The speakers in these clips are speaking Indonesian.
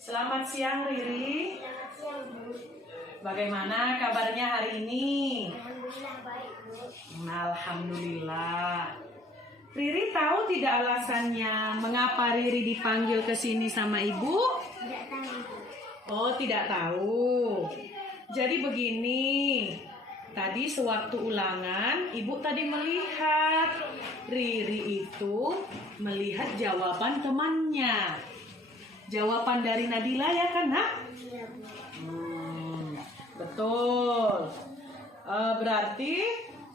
Selamat siang Riri. Selamat siang, Bu. Bagaimana kabarnya hari ini? Alhamdulillah baik, Bu. Alhamdulillah. Riri tahu tidak alasannya mengapa Riri dipanggil ke sini sama ibu? Tidak tahu, Bu. Oh, tidak tahu. Jadi begini. Tadi sewaktu ulangan, ibu tadi melihat Riri itu melihat jawaban temannya. Jawaban dari Nadila ya kan, Nak? Iya, Bu. Betul. Berarti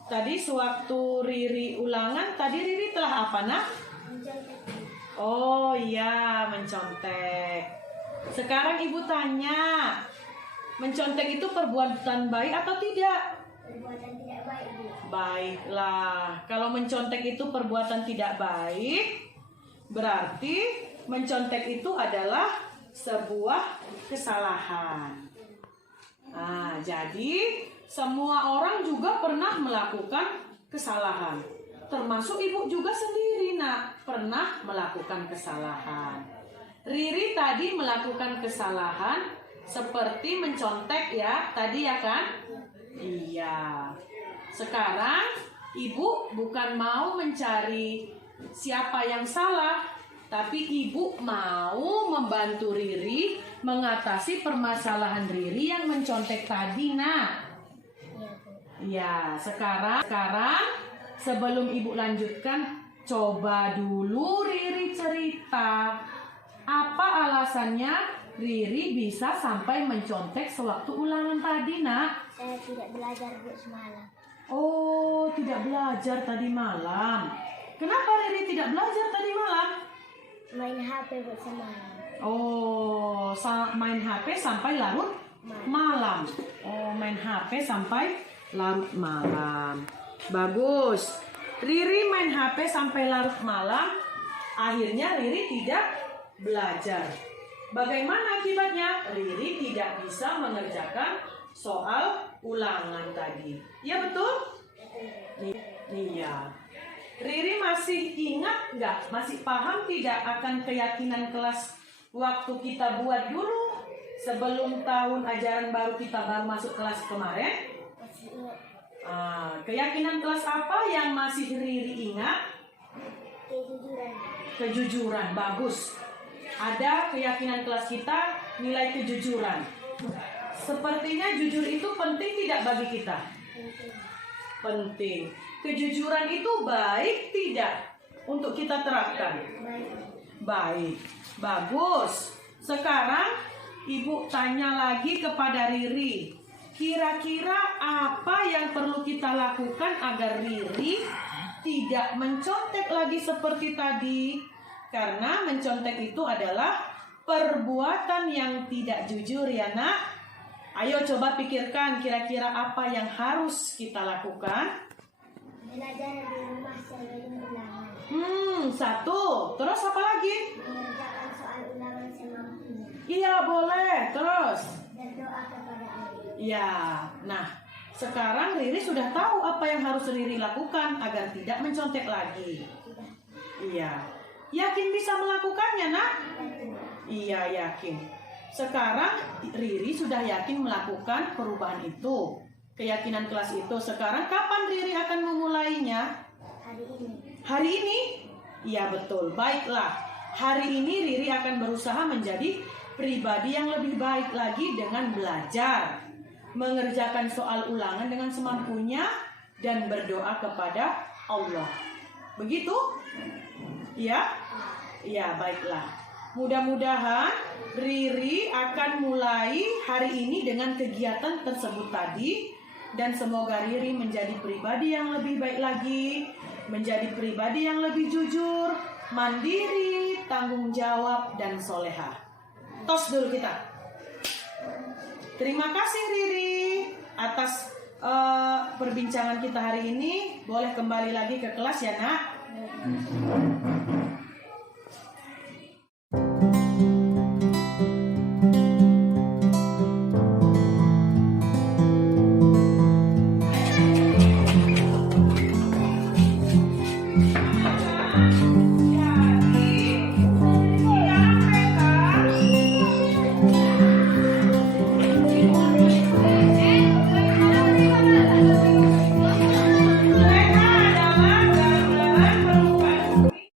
tadi sewaktu Riri ulangan, tadi Riri telah apa, Nak? Mencontek, Bu. Oh iya, mencontek. Sekarang ibu tanya, mencontek itu perbuatan baik atau tidak? Perbuatan tidak baik, Bu. Baiklah, kalau mencontek itu perbuatan tidak baik, berarti mencontek itu adalah sebuah kesalahan. Nah, jadi semua orang juga pernah melakukan kesalahan. Termasuk ibu juga sendiri, Nak, pernah melakukan kesalahan. Riri tadi melakukan kesalahan seperti mencontek ya, tadi ya kan? Iya. Sekarang ibu bukan mau mencari siapa yang salah, tapi ibu mau membantu Riri mengatasi permasalahan Riri yang mencontek tadi, Nak. Iya, Bu. Ya, sekarang sebelum ibu lanjutkan, coba dulu Riri cerita. Apa alasannya Riri bisa sampai mencontek sewaktu ulangan tadi, Nak? Saya tidak belajar, Bu, semalam. Oh, tidak belajar tadi malam. Kenapa Riri tidak belajar tadi malam? Main HP, Bu, semalam. Oh, main HP sampai larut malam. Oh, main HP sampai larut malam. Bagus. Riri main HP sampai larut malam. Akhirnya Riri tidak belajar. Bagaimana akibatnya? Riri tidak bisa mengerjakan soal ulangan tadi. Ya betul? Iya. Riri masih ingat nggak? Masih paham tidak akan keyakinan kelas waktu kita buat dulu sebelum tahun ajaran baru kita baru masuk kelas kemarin? Masih ingat. Keyakinan kelas apa yang masih Riri ingat? Kejujuran. Kejujuran, bagus. Ada keyakinan kelas kita nilai kejujuran. Sepertinya jujur itu penting tidak bagi kita? Penting. Penting. Kejujuran itu baik tidak untuk kita terapkan? Baik. Baik, bagus. Sekarang ibu tanya lagi kepada Riri. Kira-kira apa yang perlu kita lakukan agar Riri tidak mencontek lagi seperti tadi? Karena mencontek itu adalah perbuatan yang tidak jujur ya, Nak. Ayo coba pikirkan kira-kira apa yang harus kita lakukan. Belajar di rumah sebelum ulangan. Satu. Terus apa lagi? Mengerjakan soal ulangan semampunya. Iya, boleh. Terus? Berdoa kepada Allah. Ya, nah sekarang Riri sudah tahu apa yang harus Riri lakukan agar tidak mencontek lagi. Tidak. Iya, yakin bisa melakukannya, Nak? Tidak. Iya, yakin. Sekarang Riri sudah yakin melakukan perubahan itu, keyakinan kelas itu. Sekarang kapan Riri akan memulainya? Hari ini. Hari ini? Iya, betul. Baiklah, hari ini Riri akan berusaha menjadi pribadi yang lebih baik lagi dengan belajar. mengerjakan soal ulangan dengan semampunya dan berdoa kepada Allah. Begitu? Ya? Ya, baiklah. Mudah-mudahan Riri akan mulai hari ini dengan kegiatan tersebut tadi. Dan semoga Riri menjadi pribadi yang lebih baik lagi, menjadi pribadi yang lebih jujur, mandiri, tanggung jawab, dan soleha. Tos dulu kita. Terima kasih Riri atas perbincangan kita hari ini. Boleh kembali lagi ke kelas ya nak.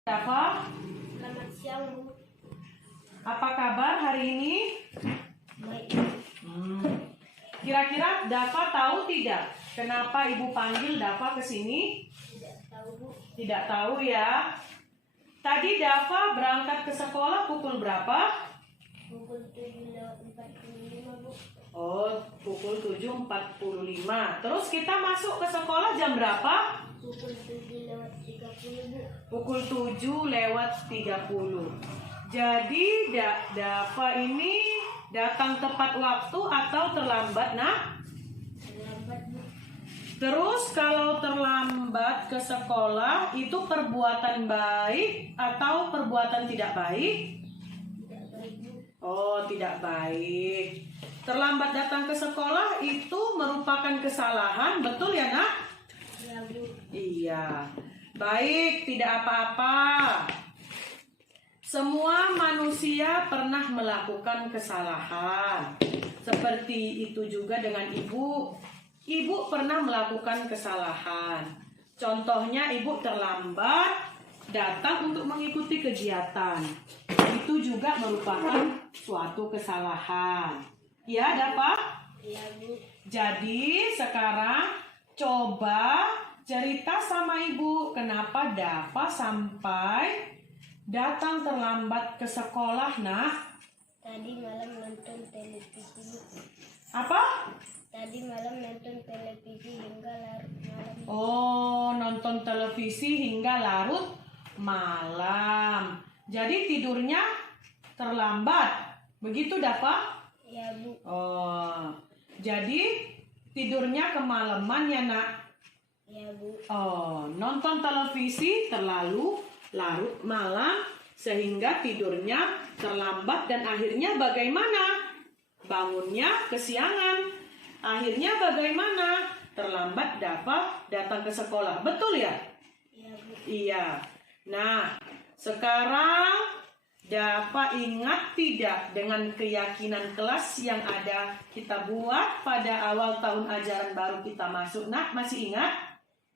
Selamat siang, Bu. Apa kabar hari ini? Baik. Kira-kira Dafa tahu tidak kenapa ibu panggil Dafa ke sini? Tidak tahu, Bu. Tidak tahu ya. Tadi Dafa berangkat ke sekolah pukul berapa? Pukul 7.45, Bu. Oh, pukul 7.45. Terus kita masuk ke sekolah jam berapa? Pukul 7.30, Bu. Pukul 7.30. Jadi Dafa ini datang tepat waktu atau terlambat, nak? Terlambat, Bu. Terus kalau terlambat ke sekolah itu perbuatan baik atau perbuatan tidak baik? Tidak baik, Bu. Oh, tidak baik. Terlambat datang ke sekolah itu merupakan kesalahan, betul ya, nak? Ya, Bu. Iya. Baik, tidak apa-apa. Semua manusia pernah melakukan kesalahan. Seperti itu juga dengan ibu. Ibu pernah melakukan kesalahan. Contohnya ibu terlambat datang untuk mengikuti kegiatan. Itu juga merupakan suatu kesalahan. Ya, Dafa? Ya, Bu. Jadi sekarang coba cerita sama ibu kenapa Dafa sampai datang terlambat ke sekolah, nak? Tadi malam nonton televisi, Bu. Apa? Tadi malam nonton televisi hingga larut malam. Oh, nonton televisi hingga larut malam. Jadi tidurnya terlambat. Begitu, Dafa? Ya, Bu. Oh, jadi tidurnya kemalaman ya, nak? Ya, Bu. Oh, nonton televisi terlalu larut malam sehingga tidurnya terlambat dan akhirnya bagaimana? Bangunnya kesiangan. Akhirnya bagaimana? Terlambat Dafa datang ke sekolah. Betul ya? Ya, Bu. Iya. Nah, sekarang Dafa ingat tidak dengan keyakinan kelas yang ada kita buat pada awal tahun ajaran baru kita masuk? Nak, masih ingat?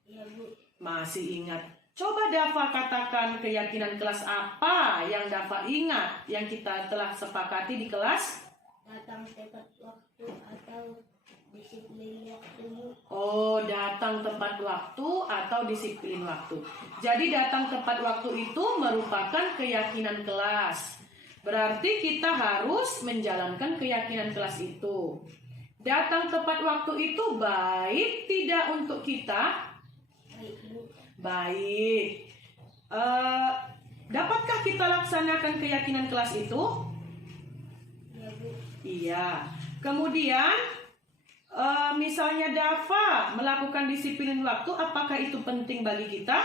Ya, Bu. Masih ingat. Coba Dafa katakan keyakinan kelas apa yang Dafa ingat yang kita telah sepakati di kelas? Datang tepat waktu atau disiplin waktu, Bu. Oh, datang tepat waktu atau disiplin waktu. Jadi datang tepat waktu itu merupakan keyakinan kelas. Berarti kita harus menjalankan keyakinan kelas itu. Datang tepat waktu itu baik tidak untuk kita? Baik, Bu. Baik. Dapatkah kita laksanakan keyakinan kelas itu? Ya, Bu. Iya. Kemudian, misalnya Dafa melakukan disiplin waktu, apakah itu penting bagi kita?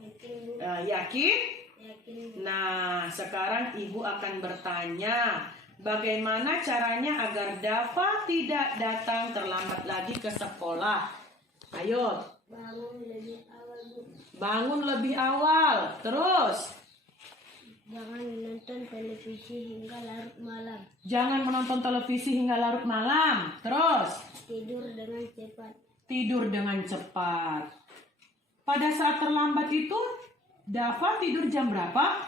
Yakin, Bu. Yakin? Yakin, Bu. Nah, sekarang ibu akan bertanya, bagaimana caranya agar Dafa tidak datang terlambat lagi ke sekolah? Ayo. Bangun lebih awal, Bu. Bangun lebih awal. Terus, Jangan menonton televisi hingga larut malam. jangan menonton televisi hingga larut malam. Terus, Tidur dengan cepat. tidur dengan cepat. Pada saat terlambat itu, Dafa tidur jam berapa?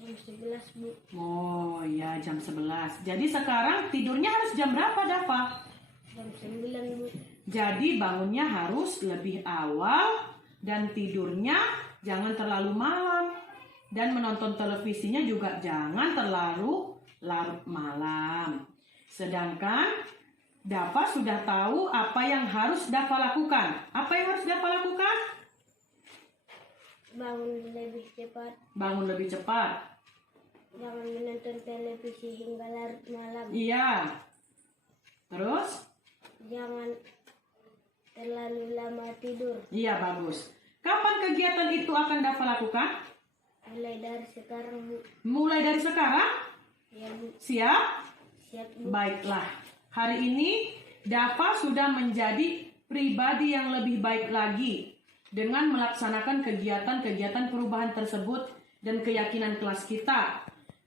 Jam 11, Bu. Oh ya, jam 11. Jadi sekarang tidurnya harus jam berapa, Dafa? Jam Jam 9, Bu. Jadi bangunnya harus lebih awal dan tidurnya jangan terlalu malam. Dan menonton televisinya juga jangan terlalu larut malam. Sedangkan Dava sudah tahu apa yang harus Dava lakukan. Apa yang harus Dava lakukan? Bangun lebih cepat. Bangun lebih cepat. Jangan menonton televisi hingga larut malam. Iya. Terus? Jangan terlalu lama tidur. Iya, bagus. Kapan kegiatan itu akan Dava lakukan? Mulai dari sekarang, Bu. Mulai dari sekarang? Ya, Bu. Siap? Siap, Bu. Baiklah. Hari ini Dava sudah menjadi pribadi yang lebih baik lagi dengan melaksanakan kegiatan-kegiatan perubahan tersebut dan keyakinan kelas kita.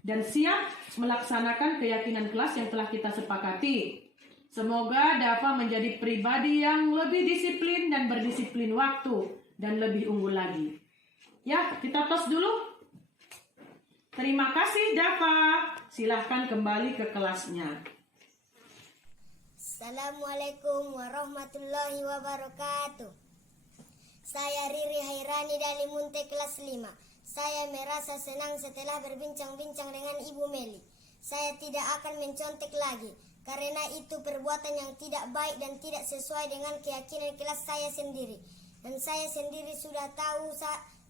Dan siap melaksanakan keyakinan kelas yang telah kita sepakati. Semoga Dava menjadi pribadi yang lebih disiplin dan berdisiplin waktu dan lebih unggul lagi. Ya, kita tos dulu. Terima kasih Dava. Silahkan kembali ke kelasnya. Assalamualaikum warahmatullahi wabarakatuh. Saya Riri Hairani dari Munte kelas 5. Saya merasa senang setelah berbincang-bincang dengan Ibu Meli. Saya tidak akan mencontek lagi, karena itu perbuatan yang tidak baik dan tidak sesuai dengan keyakinan kelas saya sendiri. Dan saya sendiri sudah tahu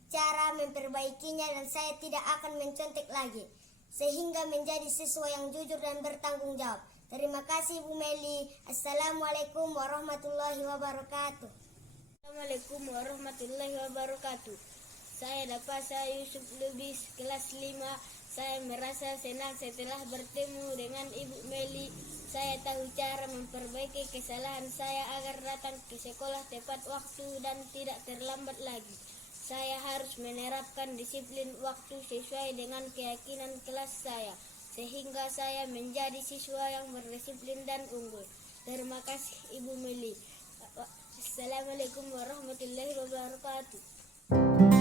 cara memperbaikinya dan saya tidak akan mencontek lagi, sehingga menjadi siswa yang jujur dan bertanggung jawab. Terima kasih Bu Meli. Assalamualaikum warahmatullahi wabarakatuh. Assalamualaikum warahmatullahi wabarakatuh. Saya Dapasa Yusuf Lubis, kelas 5. Saya merasa senang setelah bertemu dengan Ibu Meli. Saya tahu cara memperbaiki kesalahan saya agar datang ke sekolah tepat waktu dan tidak terlambat lagi. Saya harus menerapkan disiplin waktu sesuai dengan keyakinan kelas saya, sehingga saya menjadi siswa yang berdisiplin dan unggul. Terima kasih Ibu Meli. Assalamualaikum warahmatullahi wabarakatuh.